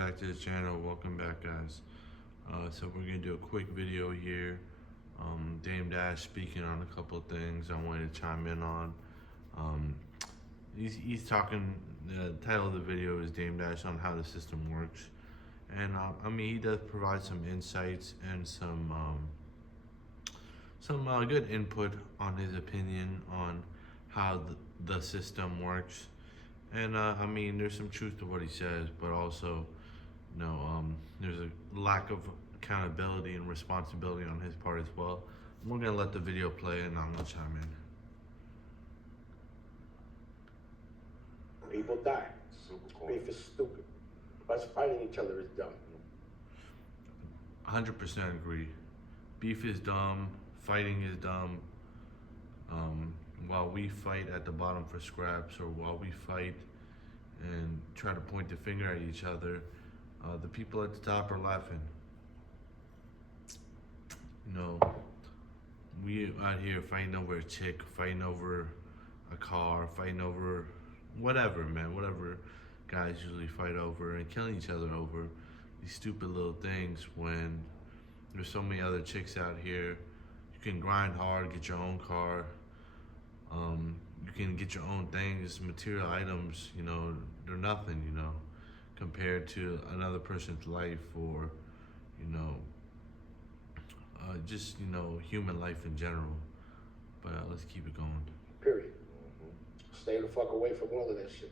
back to the channel. Welcome back, guys. So we're gonna do a quick video here. Dame Dash speaking on a couple of things I wanted to chime in on. Um, he's talking. The title of the video is Dame Dash on how the system works, and I mean he does provide some insights and some good input on his opinion on how the system works. And I mean, there's some truth to what he says, but also, there's a lack of accountability and responsibility on his part as well. We're gonna let the video play, and I'm gonna chime in. People die. Beef is stupid. Us fighting each other is dumb. 100% agree. Beef is dumb. Fighting is dumb. While we fight at the bottom for scraps, or while we fight and try to point the finger at each other, the people at the top are laughing. We out here fighting over a chick, fighting over a car, fighting over whatever, man, whatever guys usually fight over, and killing each other over these stupid little things when there's so many other chicks out here. You can grind hard, get your own car. You can get your own things, material items, they're nothing, compared to another person's life, or, just, human life in general. But let's keep it going. Period. Stay the fuck away from all of that shit.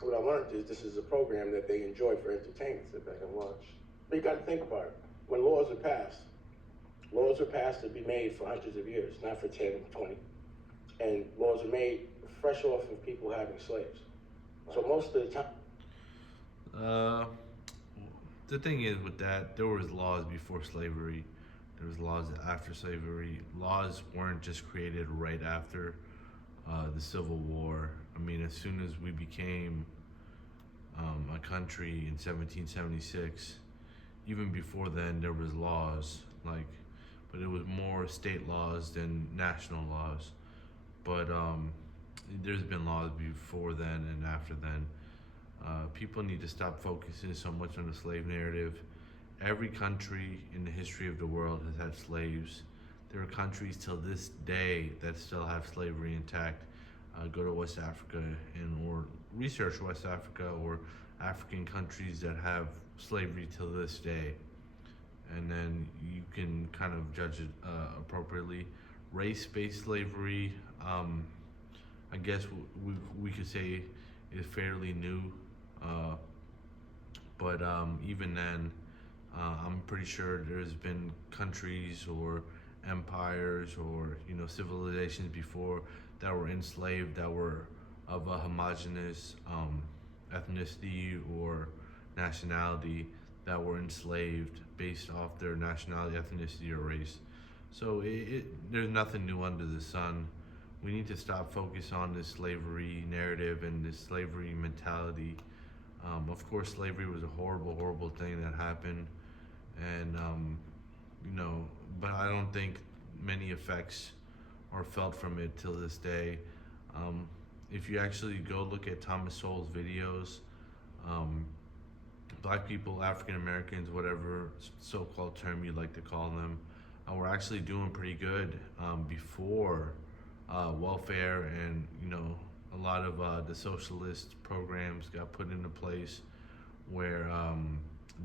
What I learned is this is a program that they enjoy for entertainment. Sit back and watch. But you got to think about it. When laws are passed to be made for hundreds of years, not for 10 or 20. And laws are made fresh off of people having slaves. So most of the time. The thing is with that, there was laws before slavery. There was laws after slavery. Laws weren't just created right after the Civil War. I mean, as soon as we became a country in 1776, even before then, there was laws, but it was more state laws than national laws. But there's been laws before then and after then. People need to stop focusing so much on the slave narrative. Every country in the history of the world has had slaves. There are countries till this day that still have slavery intact. Go to West Africa or research West Africa or African countries that have slavery till this day. And then you can kind of judge it appropriately. Race-based slavery, I guess we could say is fairly new, but even then, I'm pretty sure there's been countries or empires or civilizations before that were enslaved, that were of a homogenous ethnicity or nationality, that were enslaved based off their nationality, ethnicity, or race. So there's nothing new under the sun. We need to stop focus on this slavery narrative and this slavery mentality. Of course, slavery was a horrible, horrible thing that happened, and but I don't think many effects are felt from it till this day. If you actually go look at Thomas Sowell's videos, Black people, African Americans, whatever so-called term you'd like to call them, we're actually doing pretty good before welfare and a lot of the socialist programs got put into place, where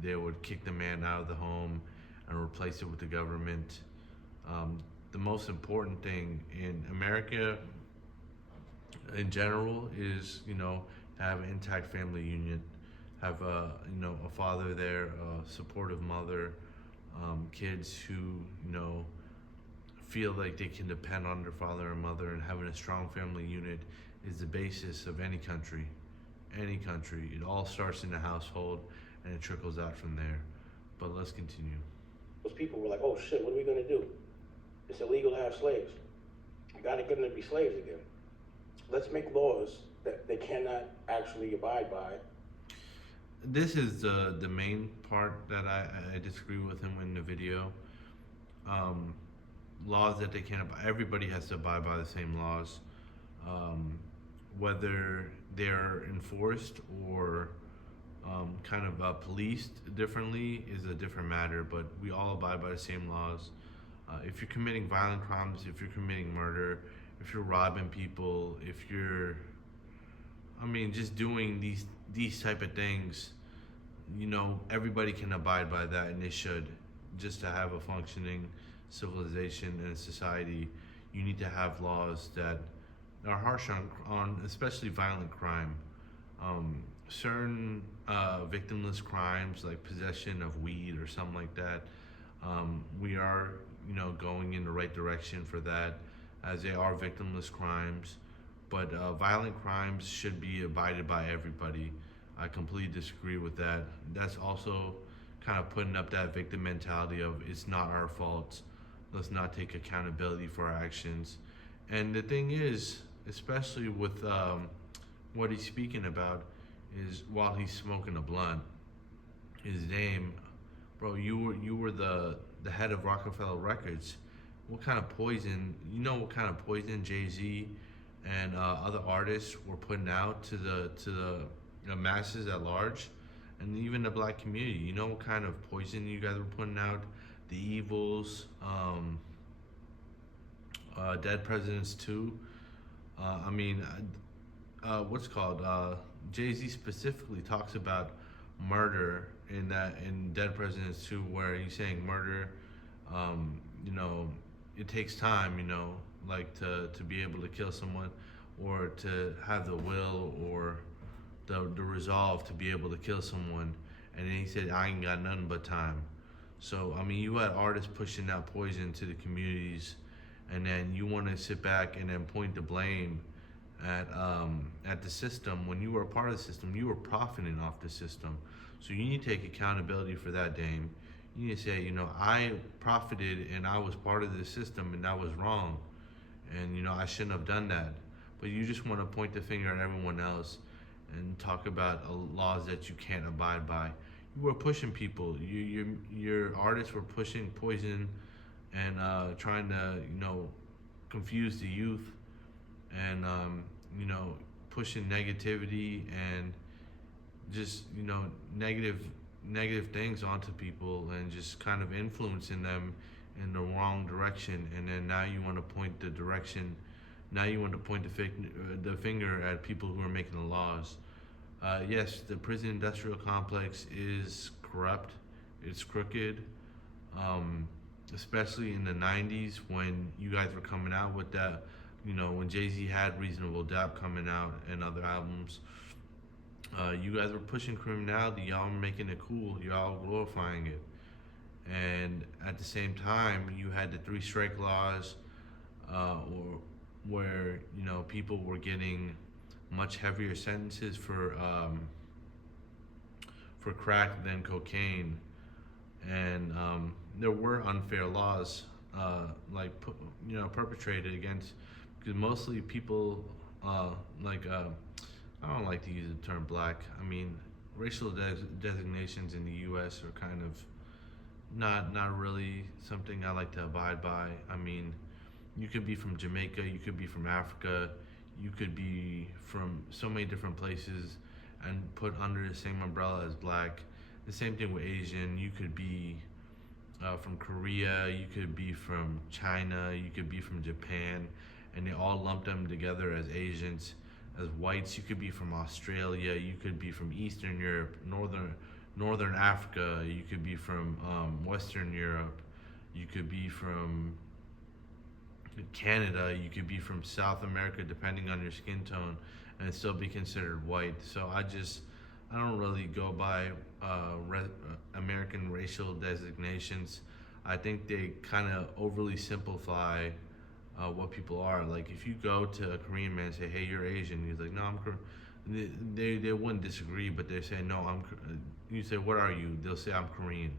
they would kick the man out of the home and replace it with the government. The most important thing in America in general is have an intact family union, have a father there, a supportive mother, kids who feel like they can depend on their father and mother, and having a strong family unit is the basis of any country. Any country. It all starts in the household and it trickles out from there. But let's continue. Those people were like, oh shit, what are we going to do? It's illegal to have slaves. You got to get them to be slaves again. Let's make laws that they cannot actually abide by. This is the main part that I disagree with him in the video. Laws that they can't abide. Everybody has to abide by the same laws. Whether they're enforced or kind of policed differently is a different matter, but we all abide by the same laws. If you're committing violent crimes, if you're committing murder, if you're robbing people, if you're, I mean, just doing these type of things, everybody can abide by that, and they should. Just to have a functioning civilization and society, you need to have laws that are harsh on especially violent crime. Certain victimless crimes like possession of weed or something like that, we are going in the right direction for that, as they are victimless crimes. But violent crimes should be abided by everybody. I completely disagree with that. That's also kind of putting up that victim mentality of it's not our fault. Let's not take accountability for our actions. And the thing is, especially with what he's speaking about, is while he's smoking a blunt, his name, bro. You were the head of Rockefeller Records. What kind of poison? You know what kind of poison Jay-Z and other artists were putting out to the masses at large, and even the black community. You know what kind of poison you guys were putting out? The Evils, Dead Presidents 2. I mean, what's called? Jay-Z specifically talks about murder in Dead Presidents 2, where he's saying murder. It takes time. Like to be able to kill someone, or to have the will or the resolve to be able to kill someone. And then he said, I ain't got nothing but time. So I mean, you had artists pushing out poison to the communities, and then you want to sit back and then point the blame at the system. When you were a part of the system, you were profiting off the system. So you need to take accountability for that, Dame. You need to say, I profited and I was part of the system, and that was wrong, and I shouldn't have done that. But you just want to point the finger at everyone else and talk about laws that you can't abide by. You were pushing people. Your artists were pushing poison and trying to confuse the youth, and pushing negativity and just negative things onto people, and just kind of influencing them in the wrong direction. And then now you want to point the direction. Now you want to point the finger at people who are making the laws. Yes, the prison industrial complex is corrupt. It's crooked. Especially in the 90s when you guys were coming out with that, when Jay-Z had Reasonable Doubt coming out and other albums. You guys were pushing criminality. Y'all were making it cool. Y'all glorifying it. And at the same time, you had the 3 strike laws, where people were getting much heavier sentences for crack than cocaine, and there were unfair laws perpetrated against, because mostly people I don't like to use the term black. I mean, racial designations in the U.S. are kind of not really something I like to abide by. I mean, you could be from Jamaica, you could be from Africa, you could be from so many different places and put under the same umbrella as black. The same thing with Asian. You could be from Korea, you could be from China, you could be from Japan, and they all lump them together as Asians. As whites, you could be from Australia, you could be from Eastern Europe, Northern Africa, you could be from Western Europe, you could be from Canada, you could be from South America, depending on your skin tone, and still be considered white. So I don't really go by American racial designations. I think they kind of overly simplify what people are. Like, if you go to a Korean man and say, hey, you're Asian, he's like, no, I'm Korean. They wouldn't disagree, but they say, no, you say, what are you? They'll say, I'm Korean.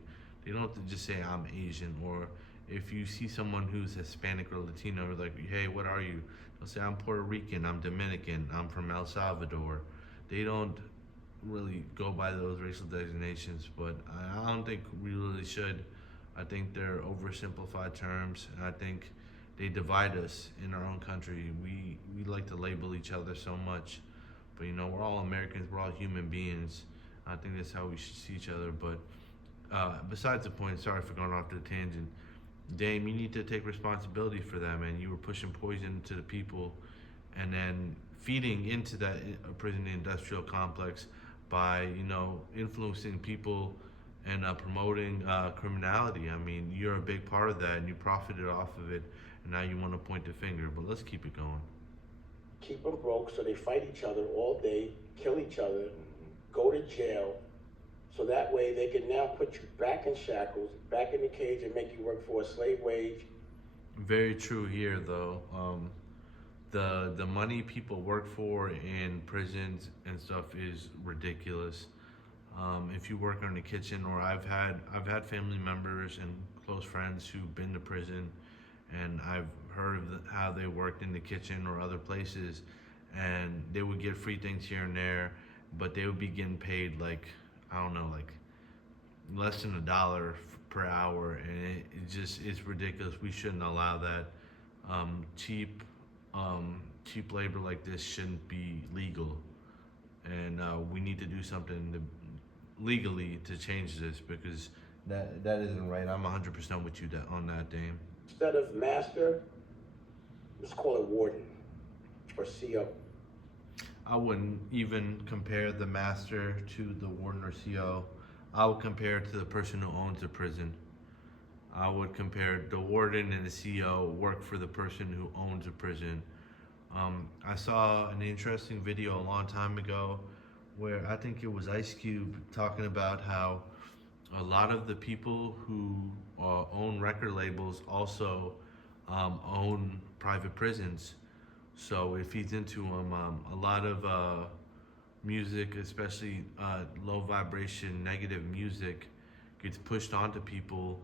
They don't have to just say, I'm Asian. Or if you see someone who's Hispanic or Latino, like, hey, what are you? They'll say, I'm Puerto Rican, I'm Dominican, I'm from El Salvador. They don't really go by those racial designations, but I don't think we really should. I think they're oversimplified terms, and I think they divide us in our own country. We like to label each other so much, but we're all Americans, we're all human beings. I think that's how we should see each other. But besides the point, sorry for going off the tangent. Dame, you need to take responsibility for that, man. You were pushing poison to the people, and then feeding into that prison industrial complex by influencing people and promoting criminality. I mean, you're a big part of that, and you profited off of it, and now you want to point the finger. But let's keep it going. Keep them broke so they fight each other all day, kill each other, go to jail, so that way they can now put you back in shackles, back in the cage, and make you work for a slave wage. Very true here, though. The money people work for in prisons and stuff is ridiculous. If you work in the kitchen, or I've had family members and close friends who've been to prison, and I've heard of how they worked in the kitchen or other places, and they would get free things here and there, but they would be getting paid like, I don't know, like less than $1 per hour, and it's ridiculous. We shouldn't allow that. Cheap labor like this shouldn't be legal, and we need to do something legally to change this, because that isn't right. I'm 100% with you on that, Dame. Instead of master, let's call it warden or CO. I wouldn't even compare the master to the warden or CO. I would compare it to the person who owns the prison. I would compare the warden and the CO work for the person who owns a prison. I saw an interesting video a long time ago where I think it was Ice Cube talking about how a lot of the people who own record labels also own private prisons. So if he's into them, a lot of music, especially low vibration, negative music, gets pushed onto people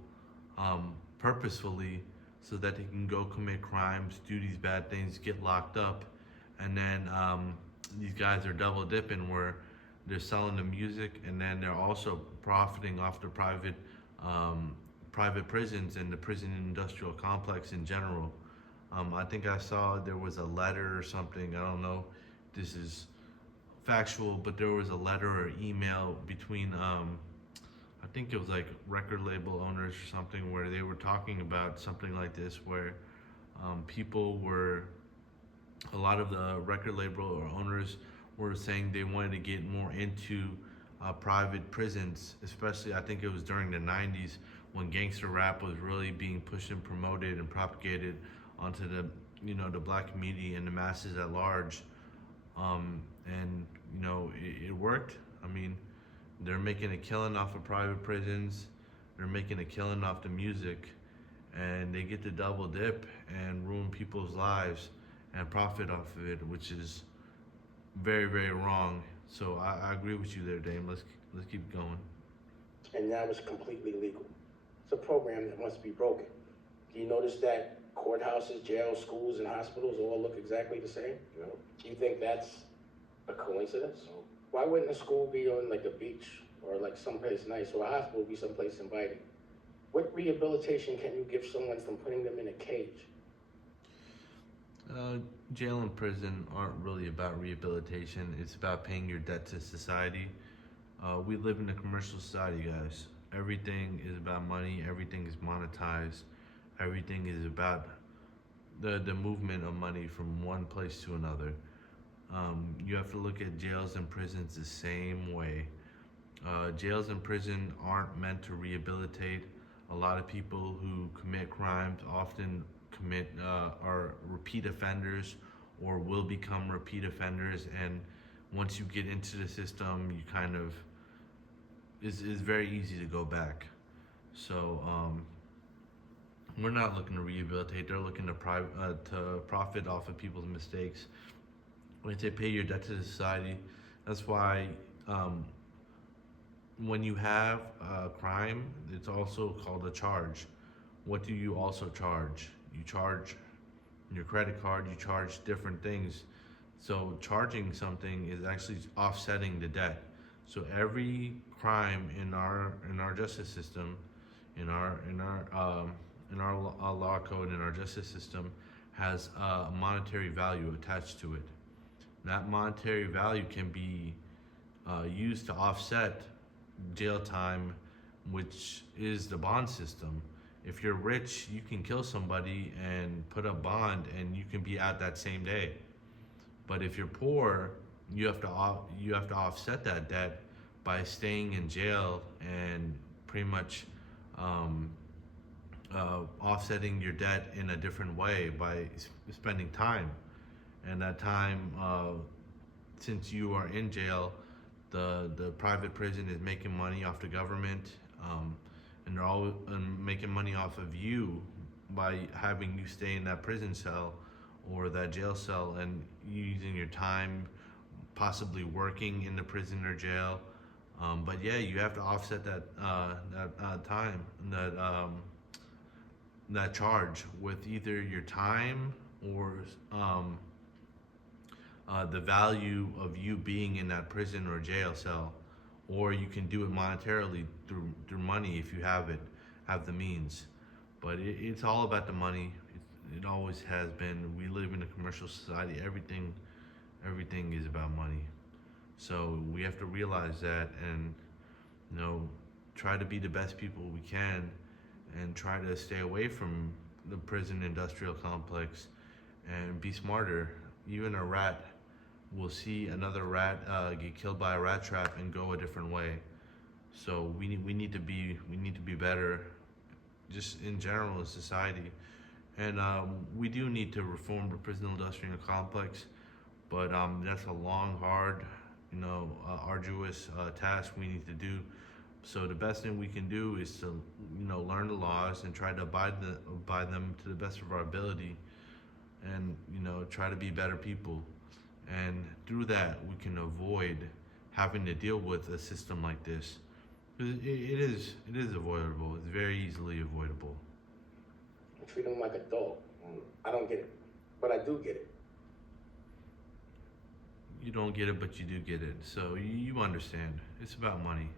purposefully so that they can go commit crimes, do these bad things, get locked up, and then these guys are double dipping where they're selling the music and then they're also profiting off the private prisons and the prison industrial complex in general. I think I saw there was a letter or something. I don't know if this is factual, but there was a letter or email between I think it was like record label owners or something, where they were talking about something like this, where a lot of the record label or owners were saying they wanted to get more into private prisons, especially I think it was during the 90s when gangster rap was really being pushed and promoted and propagated onto the black community and the masses at large. And it worked. I mean, they're making a killing off of private prisons, they're making a killing off the music, and they get to double dip and ruin people's lives and profit off of it, which is very, very wrong. So I agree with you there, Dame. Let's keep going. And now it's completely legal. It's a program that must be broken. Do you notice that courthouses, jails, schools, and hospitals all look exactly the same? Yeah. Do you think that's a coincidence? Why wouldn't a school be on like a beach or like someplace nice, or a hospital be someplace inviting? What rehabilitation can you give someone from putting them in a cage? Jail and prison aren't really about rehabilitation. It's about paying your debt to society. We live in a commercial society, guys. Everything is about money. Everything is monetized. Everything is about the movement of money from one place to another. You have to look at jails and prisons the same way. Jails and prison aren't meant to rehabilitate. A lot of people who commit crimes often are repeat offenders or will become repeat offenders, and once you get into the system, you kind of it's very easy to go back. So we're not looking to rehabilitate. They're looking to profit off of people's mistakes. When they pay your debt to society, that's why when you have a crime, it's also called a charge. What do you also charge? You charge your credit card, you charge different things. So charging something is actually offsetting the debt. So every crime in our justice system, in our law code, in our justice system, has a monetary value attached to it. That monetary value can be used to offset jail time, which is the bond system. If you're rich, you can kill somebody and put up bond, and you can be out that same day. But if you're poor, you have to offset that debt by staying in jail and pretty much um, offsetting your debt in a different way by spending time. And that time, since you are in jail, the private prison is making money off the government, and they're all making money off of you by having you stay in that prison cell or that jail cell and using your time, possibly working in the prison or jail. But yeah, you have to offset that time, that charge with either your time or the value of you being in that prison or jail cell, or you can do it monetarily through money if you have the means. But it's all about the money. It always has been. We live in a commercial society. Everything is about money. So we have to realize that, and try to be the best people we can, and try to stay away from the prison industrial complex, and be smarter. Even a rat will see another rat get killed by a rat trap and go a different way. So we need to be better, just in general in society. And we do need to reform the prison industrial complex, but that's a long, hard, arduous task we need to do. So the best thing we can do is to, learn the laws and try to abide them to the best of our ability, and try to be better people. And through that, we can avoid having to deal with a system like this. It is avoidable. It's very easily avoidable. Treat them like a dog. I don't get it, but I do get it. You don't get it, but you do get it. So you understand. It's about money.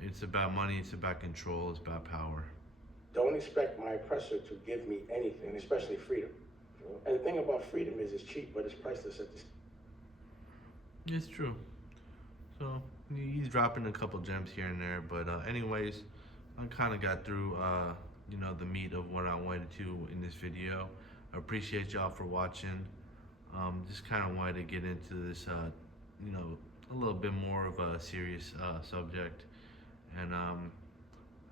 It's about money. It's about control. It's about power. Don't expect my oppressor to give me anything, especially freedom. And the thing about freedom is it's cheap, but it's priceless at this. It's true. So he's dropping a couple gems here and there, but anyways, I kind of got through the meat of what I wanted to in this video. I appreciate y'all for watching. Just kind of wanted to get into this a little bit more of a serious subject, and I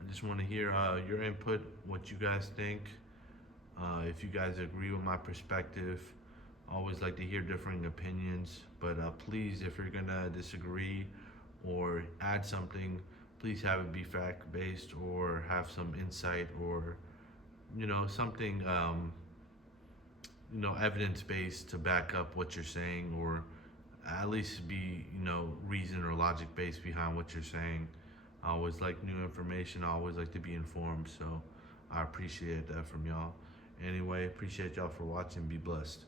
just want to hear your input, what you guys think. If you guys agree with my perspective, I always like to hear differing opinions, but please, if you're gonna disagree or add something, please have it be fact-based or have some insight, or something evidence-based to back up what you're saying, or at least be reason or logic-based behind what you're saying. I always like new information. I always like to be informed, so I appreciate that from y'all. Anyway, appreciate y'all for watching. Be blessed.